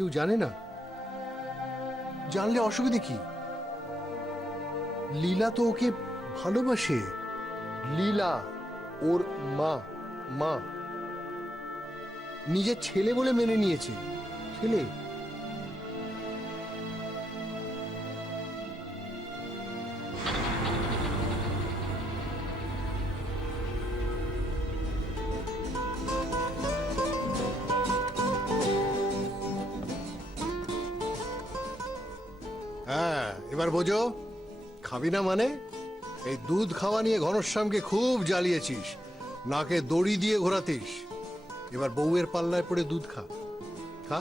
কেউ জানে না? জানলে অসুবিধে কি? লীলা তো ওকে ভালোবাসে। লীলা ওর মা, মা নিজের ছেলে বলে মেনে নিয়েছে। ছেলে। হ্যাঁ, এবার বোঝো। খাবি না মানে? এই দুধ খাওয়া নিয়ে ঘনশ্যামকে খুব জ্বালিয়েছিস, নাকে দড়ি দিয়ে ঘোরাতিস। এবার বউয়ের পাল্লায় পড়ে দুধ খা, খা।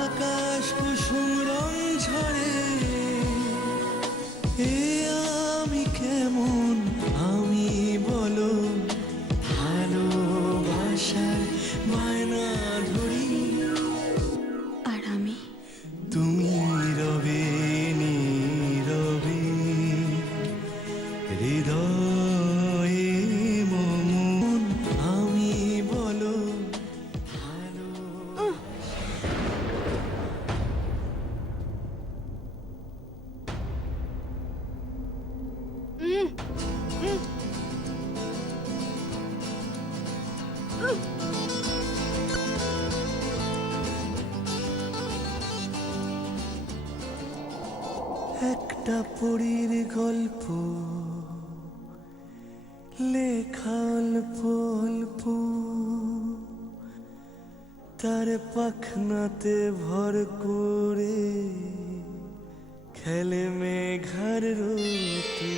আকাশ কুসুম রং ঝরে, এ আমি কেমন আমি বলো, ভালোবাসার বায়না ধরি, আর আমি তুমি রবে নীরবে হৃদয়ে মমন আমি বলো ভালো। একটা পরীর গল্প লেখা অল্প অল্প, তার পাখনাতে ভর করে খেলে মেঘার রোতে।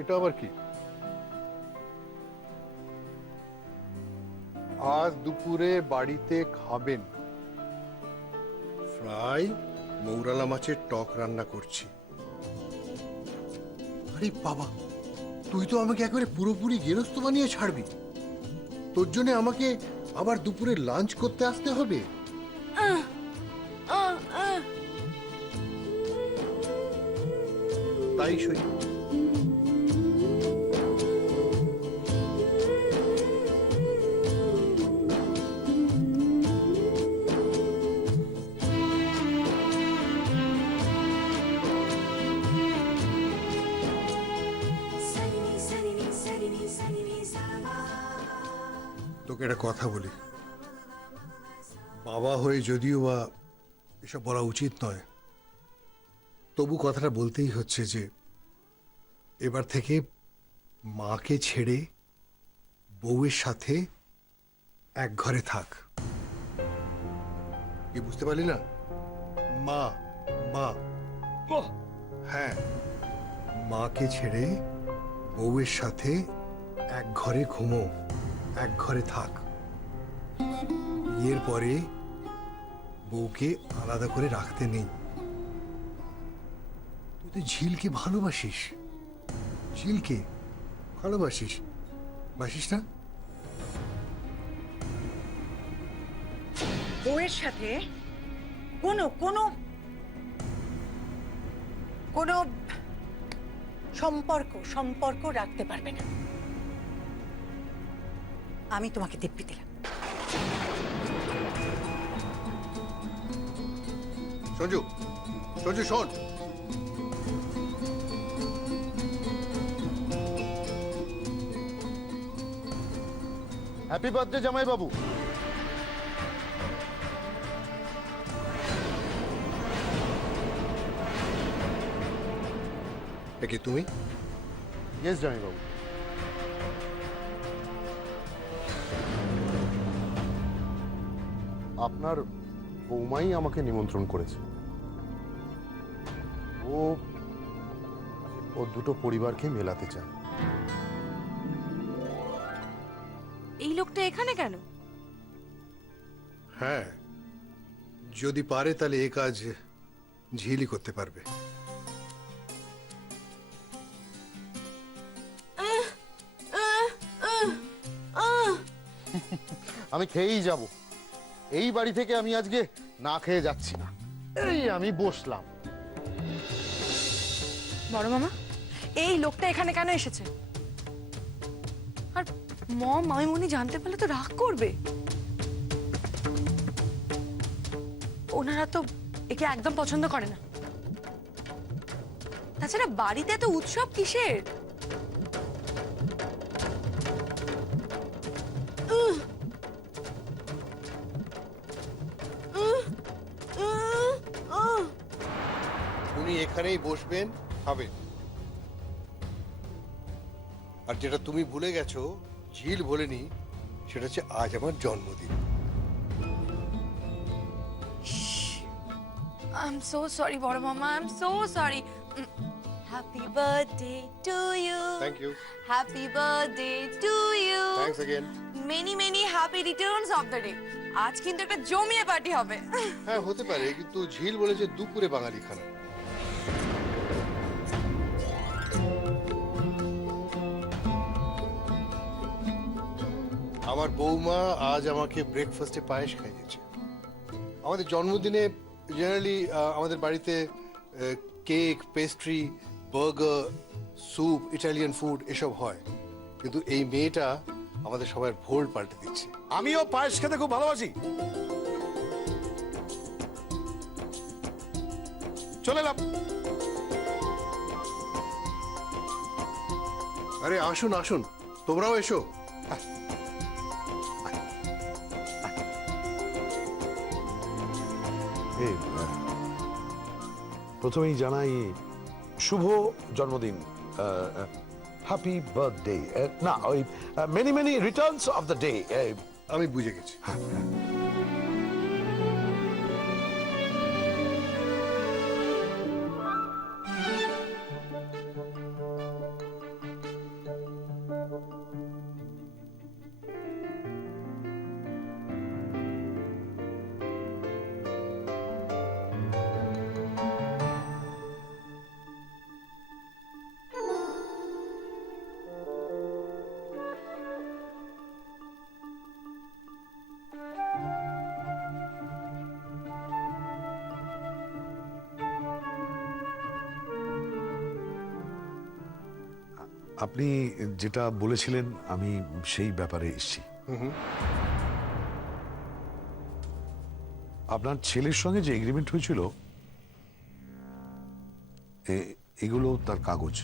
এটা আবার কি? আজ দুপুরে বাড়িতে খাবেন ফ্রাই মৌরালা মাছের টক রান্না করছি। আরে বাবা, তুই তো আমাকে একেবারে পুরোপুরি গেরস্ত বানিয়ে ছাড়বি। তোর জন্য আমাকে আবার দুপুরে লাঞ্চ করতে আসতে হবে? তাই সই। তোকে একটা কথা বলি, বাবা হয়ে যদিও বা এসব বলা উচিত নয়, তবু কথাটা বলতেই হচ্ছে যে এবার থেকে মাকে ছেড়ে বউয়ের সাথে এক ঘরে থাক। কি বুঝতে পারলি না? মা, মা, হ্যাঁ, মাকে ছেড়ে বউয়ের সাথে এক ঘরে ঘুমো, এক ঘরে থাক। বিয়ের পরে বউকে আলাদা করে রাখতে নেই। তুই তো ঝিলকে ভালোবাসিস, ঝিলকে ভালোবাসিস, বাসিস না? বউয়ের সাথে কোনো কোনো কোনো সম্পর্ক রাখতে পারবে না। আমি তোমাকে দিব্যি দিলাম। সঞ্জু, সঞ্জু শোন। হ্যাপি বার্থডে জামাই বাবু। একে তুমি? ইয়েস জামাই বাবু। আপনার বৌমাই আমাকে নিমন্ত্রণ করেছে। ও ও দুটো পরিবারকে মেলাতে চায়। এই লোকটা এখানে কেন? হ্যাঁ, যদি পারে তাহলে এ কাজ ঝিলই করতে পারবে। আমি খেয়েই যাব। এই বাড়ি থেকে আমি আজকে না খেয়ে যাচ্ছি না। এই আমি বসলাম। বড় মামা, এই লোকটা এখানে কেন এসেছে? আর মম মামিমুনি জানতে পারলে তো রাগ করবে। ওনারা তো একে একদম পছন্দ করে না। তাছাড়া বাড়িতে এত উৎসব কিসের? উনি এখানেই বসবেন, খাবেন। আর যেটা তুমি ভুলে গেছো, ঝিল ভোলেনি, সেটা হচ্ছে আজ আমার জন্মদিন। I'm so sorry, বড় মামা, I'm so sorry. Happy birthday to you. Thank you. Happy birthday to you. Thanks again. Many many happy returns of the day. আজ কিন্তু একটা জমিয়ে পার্টি হবে। হ্যাঁ হতে পারে, কিন্তু ঝিল বলেছে দুপুরে বাঙালি খানা। আমার বৌমা আজ আমাকে ব্রেকফাস্টে পায়েস খাইয়েছে। আমাদের জন্মদিনে জেনারেলি আমাদের বাড়িতে cake, pastry, burger, soup, Italian food এসব হয়, কিন্তু এই মেয়েটা আমাদের সবার ভোল পাল্টে দিচ্ছে। আমিও পায়েস খেতে খুব ভালোবাসি। চলে এলাম। আরে আসুন আসুন, তোমরাও এসো। প্রথমেই জানাই শুভ জন্মদিন, হ্যাপি বার্থডে। না, ওই many many Returns of the day. আমি বুঝে গেছি। আপনি যেটা বলেছিলেন আমি সেই ব্যাপারে এসেছি। আপনার ছেলের সঙ্গে যে এগ্রিমেন্ট হয়েছিল, এগুলো তার কাগজ।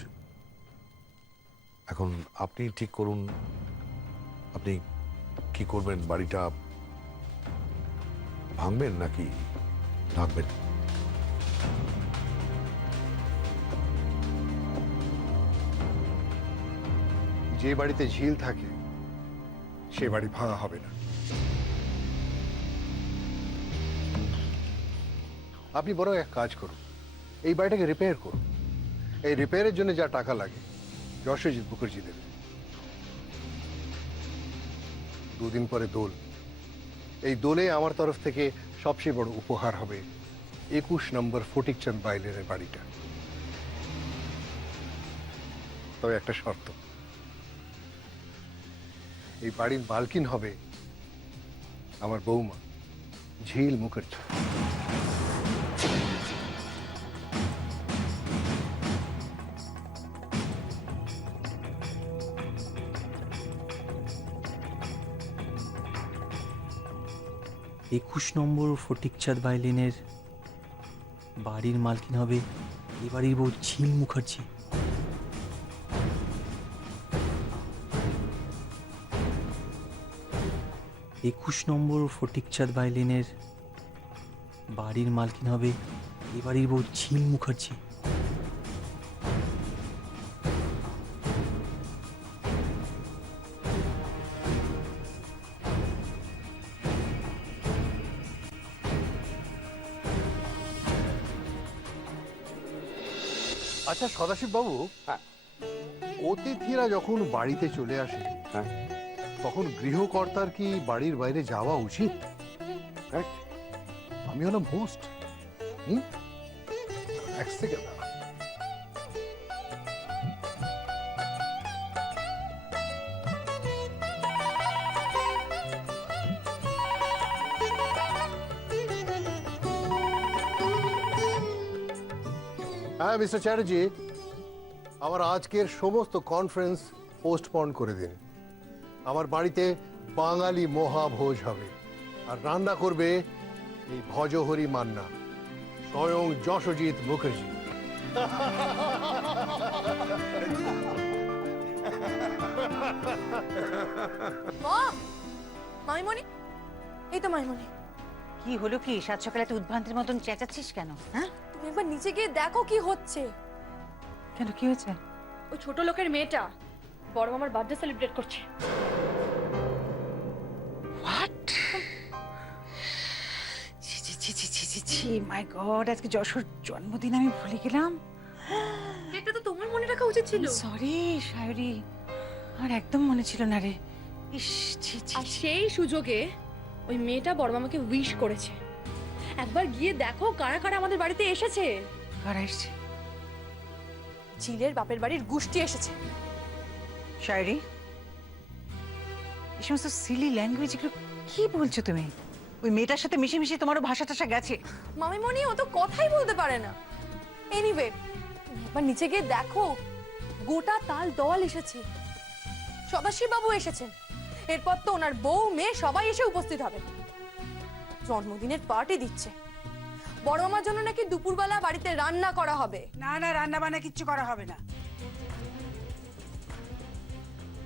এখন আপনি ঠিক করুন আপনি কি করবেন। বাড়িটা ভাঙবেন নাকি রাখবেন? যে বাড়িতে ঝিল থাকে সে বাড়ি ভাঙা হবে না। আপনি বরং এক কাজ করুন, এই বাড়িটাকে রিপেয়ার করুন। এই রিপেয়ারের জন্য যা টাকা লাগে যশোজিৎ মুখার্জি দেবে। 2 দিন পরে দোল। এই দোলে আমার তরফ থেকে সবচেয়ে বড় উপহার হবে 21 নম্বর ফটিকচাঁদ বাইলের বাড়িটা। তবে একটা শর্ত, এই বাড়ির মালকিন হবে আমার বৌমা ঝিল মুখার্জি। 21 নম্বর ফটিকচাঁদ বাইলেনের বাড়ির মালকিন হবে এই বাড়ির বউ ঝিল মুখার্জি। একুশ নম্বর ফটিকচাঁদ বাইলেনের বাড়ির মালকিন হবে এই বাড়ির বউ ঝিল মুখার্জি। আচ্ছা সদাশিব বাবু, অতিথিরা যখন বাড়িতে চলে আসে তখন গৃহকর্তার কি বাড়ির বাইরে যাওয়া উচিত? আমি হলাম হোস্ট। এক সেকেন্ড। হ্যাঁ মিস্টার চ্যাটার্জি, আমার আজকের সমস্ত কনফারেন্স পোস্টপন করে দিন। আমার বাড়িতে বাঙালি মহাভোজ হবে, আর রান্না করবে এই ভজহরি মান্না, স্বয়ং যশজিৎ মুখার্জি। মা, মাইমনি, এই তো মাইমনি। কি হলো কি? সাত সকালে এত উদ্ভ্রান্তির মতন চেঁচাচ্ছিস কেন? হ্যাঁ, তুমি একবার নিচে গিয়ে দেখো কি হচ্ছে। কেন কি হয়েছে? ওই ছোট লোকের মেয়েটা বড় মামার বার্থডে সেলিব্রেট করছে। হোয়াট? ছি ছি ছি ছি ছি ছি ছি, মাই গড, আজকে যশোর জন্মদিন আমি ভুলে গেলাম। এটা তো তোমার মনে রাখা উচিত ছিল। সরি শায়রি, আর একদম মনে ছিল না রে। ইস, ছি ছি আর সেই সুযোগে ওই মেয়েটা বড় মামাকে উইশ করেছে। একবার গিয়ে দেখো কারা কারা আমাদের বাড়িতে এসেছে। কারা এসছে? ঝিলের বাপের বাড়ির গোষ্ঠী এসেছে। শায়রি, এই সমস্ত সিলি ল্যাঙ্গুয়েজ এগুলো কি বলছো তুমি? ওই মেয়েটার সাথে মিশে মিশে তোমারও ভাষা টাষা গেছে। মামিমণি ও তো কথাই বলতে পারে না। এনিওয়ে, একবার নিচে গিয়ে দেখো, গোটা তাল দল এসেছে। সদাশিব বাবু এসেছেন। এরপর তো ওনার বউ মেয়ে সবাই এসে উপস্থিত হবে। জন্মদিনের পার্টি দিচ্ছে। বড় মামার জন্য নাকি দুপুরবেলা বাড়িতে রান্না করা হবে। না না, রান্না বান্না কিচ্ছু করা হবে না।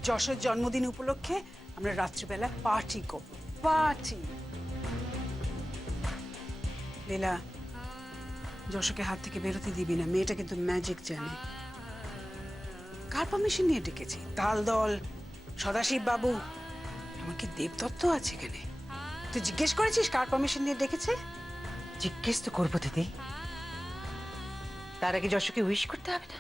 যশোর জন্মদিন উপলক্ষে আমরা রাত্রিবেলা পার্টি করব। পার্টি। লীলা, যশোকে হাত থেকে বেরোতে দিবি না, মেয়েটা কিন্তু ম্যাজিক জানে। কার পারমিশন নিয়ে ডেকেছি? তাল দল, সদাশিব বাবু, এমনকি দেবদত্ত আছে এখানে। তুই জিজ্ঞেস করেছিস কার পারমিশন নিয়ে ডেকেছে? জিজ্ঞেস তো করবো দিদি, তার আগে যশোকে উইশ করতে হবে না?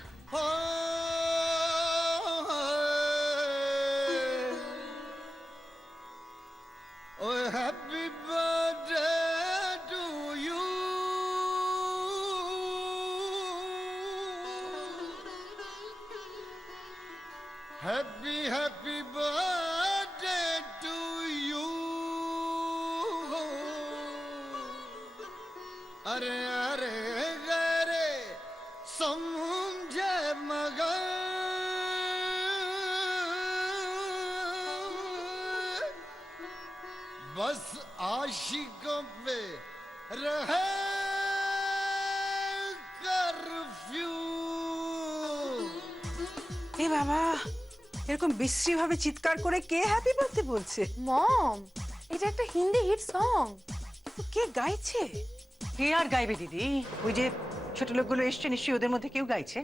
Oh, happy birthday to you. Happy, happy birthday to you. अरे अरे गरे समझे मगर बस आशिकों पे रहे कर्फ्यू। এ বাবা, এরকম বিশ্রী ভাবে চিৎকার করে কে হ্যাপি বার্থডে বলছে? মম, এটা একটা হিন্দি হিট সং। তো কে গাইছে? কে আর গাইবে দিদি? ওই যে ছোট লোকগুলো এসছে, নিশ্চয়ই ওদের মধ্যে কেউ গাইছে।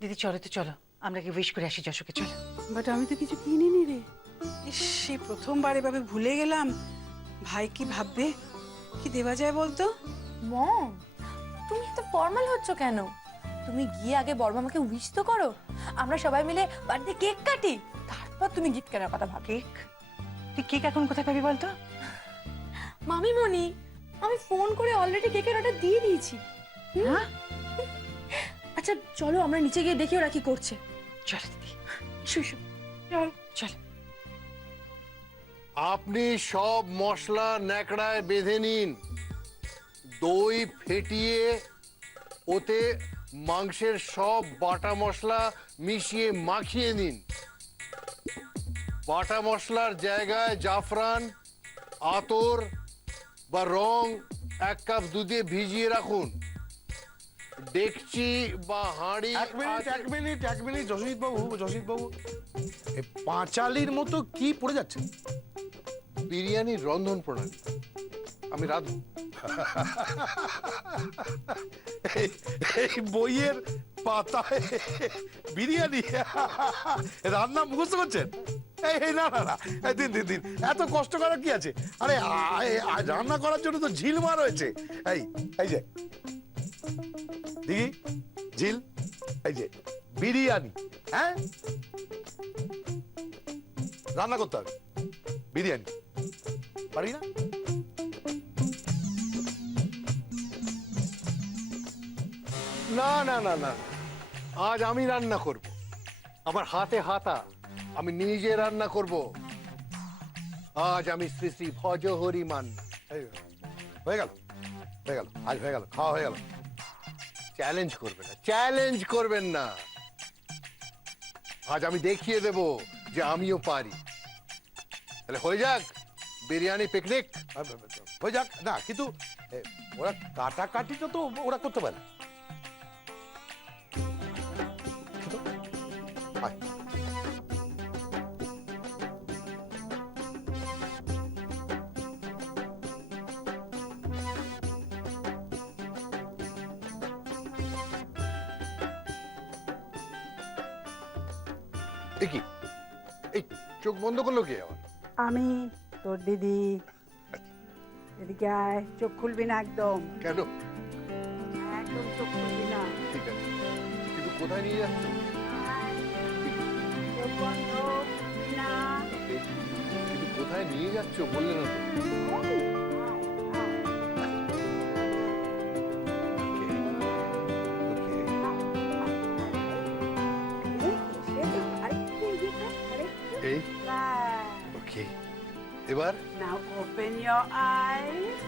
দিদি চলো তো, চলো আমরা কি উইশ করে আসি যশোকে, চলো। বাট আমি তো কিছু কিনিনি রে। ইস, সেই প্রথমবার এভাবে ভুলে গেলাম। ভাই কি ভাববে? কি দেওয়া যায় বলতো? মম, তুমি এত ফর্মাল হচ্ছ কেন? তুমি গিয়ে আগে বড় মামাকে উইশ তো করো। আমরা সবাই মিলে বাড়িতে কেক কাটি, তারপর তুমি গিফট কেনার কথা ভাবো। কেক? তুই কেক এখন কোথায় পাবি বলতো? মামিমণি, আমি ফোন করে অলরেডি কেকের অর্ডার দিয়ে দিয়েছি। হ্যাঁ? আচ্ছা চলো আমরা নিচে গিয়ে দেখি ওরা কি করছে। চলো দিদি, শুশু, চলো। আপনি সব মশলা ন্যাকড়ায় বেঁধে নিন, দই ফেটিয়ে ওতে মাংসের সব বাটা মশলা মিশিয়ে মাখিয়ে নিন। বাটা মশলার জায়গায় জাফরান, আতর বা রং 1 কাপ দুধে ভিজিয়ে রাখুন। ডেকচি বা হাঁড়ি। এক মিনিট যশোজিৎ বাবু, এই পাঁচালির মতো কি পড়ে যাচ্ছে? বিরিয়ানির রন্ধন প্রণালী আমি রাঁধব। এই বইয়ের পাতায় বিরিয়ানি রান্না মুখস্থ করছেন? এই না না না, দিন এত কষ্ট করার কি আছে? আরে রান্না করার জন্য তো ঝিল মার রয়েছে। এই যে দিদি, ঝিল, এই যে বিরিয়ানি। হ্যাঁ, রান্না করতে হবে বিরিয়ানি, পারি না? না না না না, আজ আমি রান্না করব। আমার হাতে হাতা, আমি নিজে রান্না করব। আজ আমি শ্রী শ্রী ভজহরি মান্না। হয়ে গেল, আজ হয়ে গেল, খাওয়া হয়ে গেল। চ্যালেঞ্জ করবেন না, চ্যালেঞ্জ করবেন না। আজ আমি দেখিয়ে দেব যে আমিও পারি। তাহলে হয়ে যাক বিরিয়ানি পিকনিক। হয়ে যাক না, কিন্তু ওরা কাটাকাটিটা তো ওরা করতে পারে। আয়। এ কি? এই চোখ বন্ধ করলো কে আবার? আমি তোর দিদি। এদিকে আয়, চোখ খুলবি না একদম, কেন? একদম চোখ খুলবি না। ঠিক আছে, কিন্তু কোথায় নিয়ে যাচ্ছ? চোখ বন্ধ, খুলবি না। কিন্তু কোথায় নিয়ে যাচ্ছ বললে না তো। এই ওকে, এবার Now open your eyes.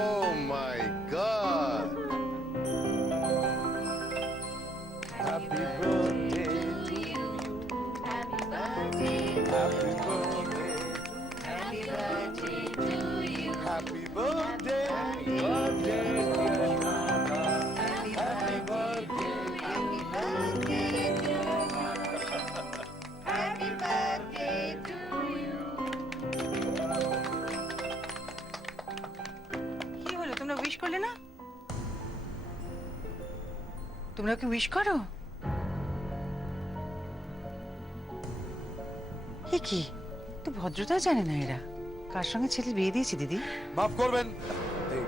oh my god, happy birthday to you, happy birthday, happy birthday, happy birthday, happy birthday. কি হলো, তোমরা উইশ করলে না? তোমরা কি উইশ করো? এ কি, তো ভদ্রতা জানে না এরা। কার সঙ্গে ছেলে বিয়ে দিয়েছে দিদি? মাফ করবেন, এই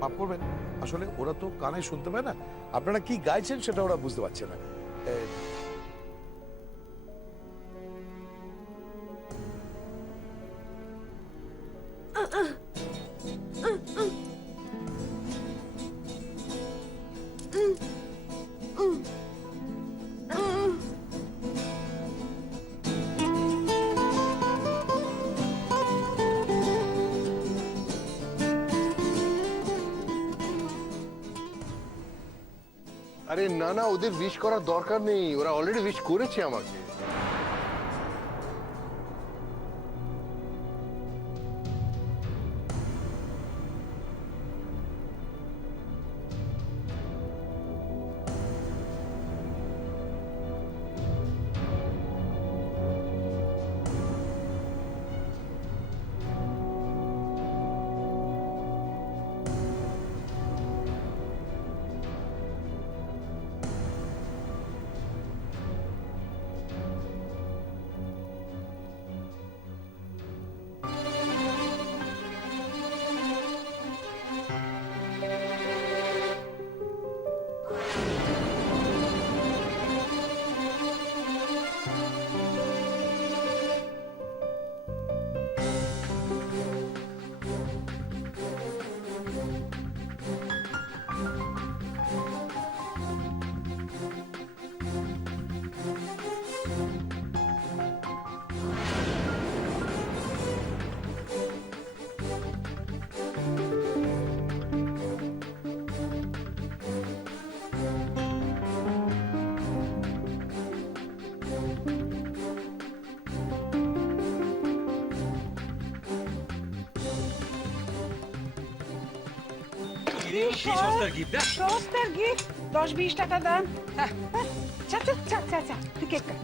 মাফ করবেন, আসলে ওরা তো কানে শুনতে পায় না, আপনারা কি গাইছেন সেটা ওরা বুঝতে পারছে না। আরে না না, ওদের উইশ করার দরকার নেই, ওরা অলরেডি উইশ করেছে আমাকে। সস্তার গিফট, 10-20 টাকা দাম। চা চা চা চা চা, তুই কেক কাট।